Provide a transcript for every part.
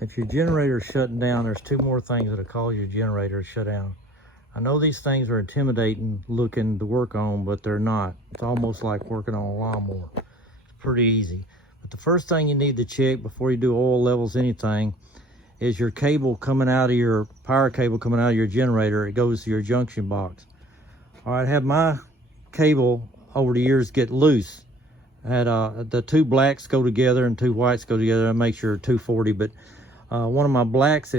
If your generator is shutting down, there's two more things that'll cause your generator to shut down. I know these things are intimidating looking to work on, but they're not. It's almost like working on a lawnmower. It's pretty easy. But the first thing you need to check before you do oil levels, anything, is your cable coming out of your power cable coming out of your generator. It goes to your junction box. All right, I had my cable over the years get loose. I had the two blacks go together and two whites go together. I make sure 240, but one of my blacks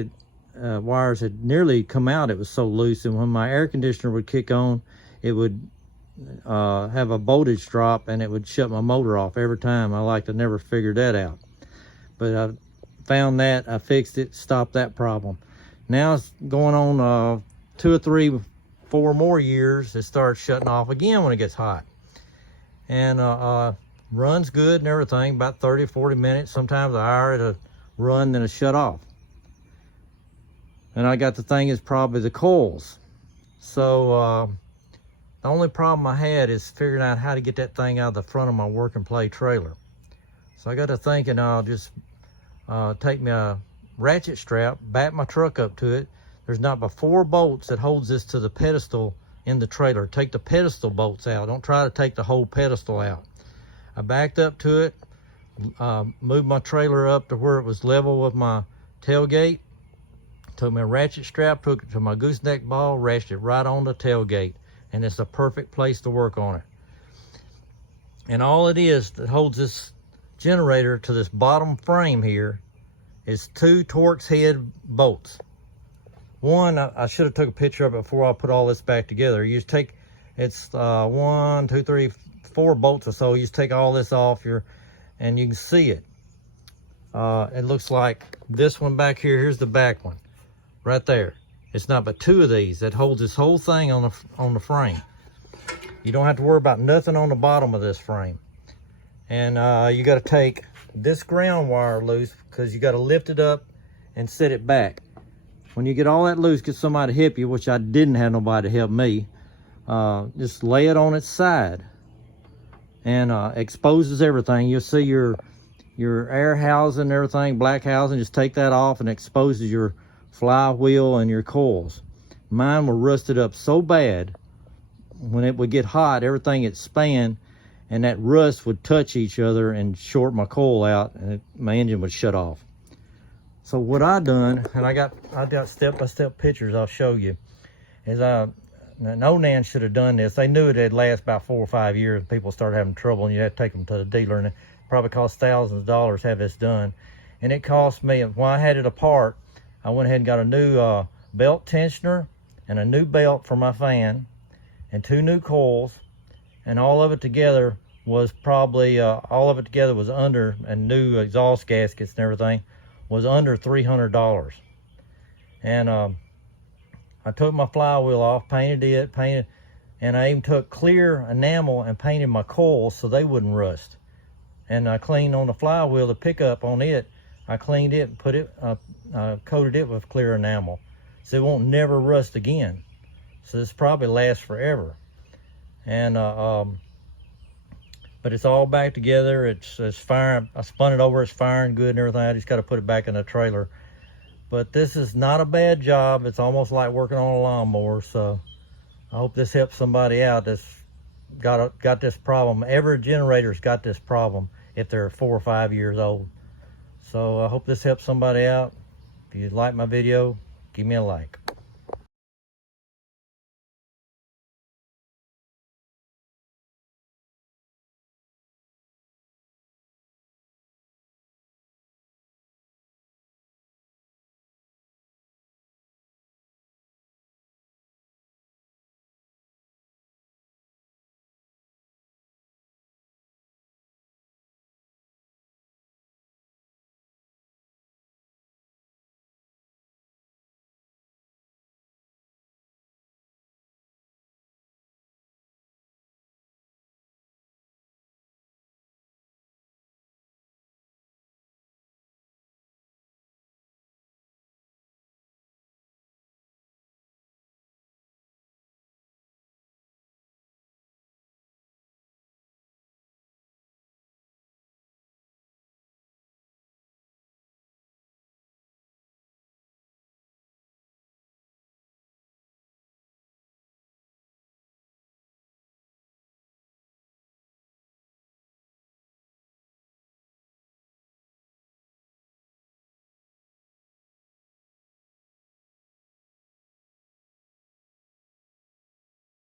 wires had nearly come out. It was so loose, and when my air conditioner would kick on, it would have a voltage drop and it would shut my motor off every time. I never figured that out, but I found that, I fixed it, stopped that problem. Now it's going on 2 or 3, 4 more years. It starts shutting off again when it gets hot, and runs good and everything, about 30 or 40 minutes, sometimes an hour. It'll run, then it'll shut off. And I got the thing is probably the coils. So the only problem I had is figuring out how to get that thing out of the front of my work and play trailer. So I got to thinking I'll just take me a ratchet strap, back my truck up to it. There's not but 4 bolts that holds this to the pedestal in the trailer. Take the pedestal bolts out. Don't try to take the whole pedestal out. I backed up to it, moved my trailer up to where it was level with my tailgate, took my ratchet strap, took it to my gooseneck ball, ratcheted it right on the tailgate, and it's a perfect place to work on it. And all it is that holds this generator to this bottom frame here is 2 Torx head bolts. One, I should have took a picture of it before I put all this back together. You just take, it's 1, 2, 3, 4 bolts or so. You just take all this off and you can see it. It looks like this one back here. Here's the back one right there. It's not but 2 of these that holds this whole thing on the frame. You don't have to worry about nothing on the bottom of this frame. And you got to take this ground wire loose, because you got to lift it up and set it back. When you get all that loose, get somebody to help you, which I didn't have nobody to help me. Just lay it on its side and exposes everything. You'll see your air housing and everything, black housing. Just take that off and exposes your flywheel and your coils. Mine were rusted up so bad, when it would get hot, everything it span, and that rust would touch each other and short my coil out, and my engine would shut off. So what I done, and I got step-by-step pictures I'll show you, is Onan should have done this. They knew it'd last about 4 or 5 years. People started having trouble, and you had to take them to the dealer, and it probably cost thousands of dollars to have this done. And it cost me, when I had it apart, I went ahead and got a new belt tensioner and a new belt for my fan and 2 new coils, and all of it together was probably under, and new exhaust gaskets and everything was under $300. And I took my flywheel off, painted it, and I even took clear enamel and painted my coils so they wouldn't rust. And I cleaned on the flywheel, the pickup on it, I cleaned it and put it, coated it with clear enamel, so it won't never rust again. So this probably lasts forever. And but it's all back together. It's firing. I spun it over. It's firing good and everything. I just got to put it back in the trailer. But this is not a bad job. It's almost like working on a lawnmower. So I hope this helps somebody out that's got this problem. Every generator's got this problem if they're 4 or 5 years old. So I hope this helps somebody out. If you like my video, give me a like.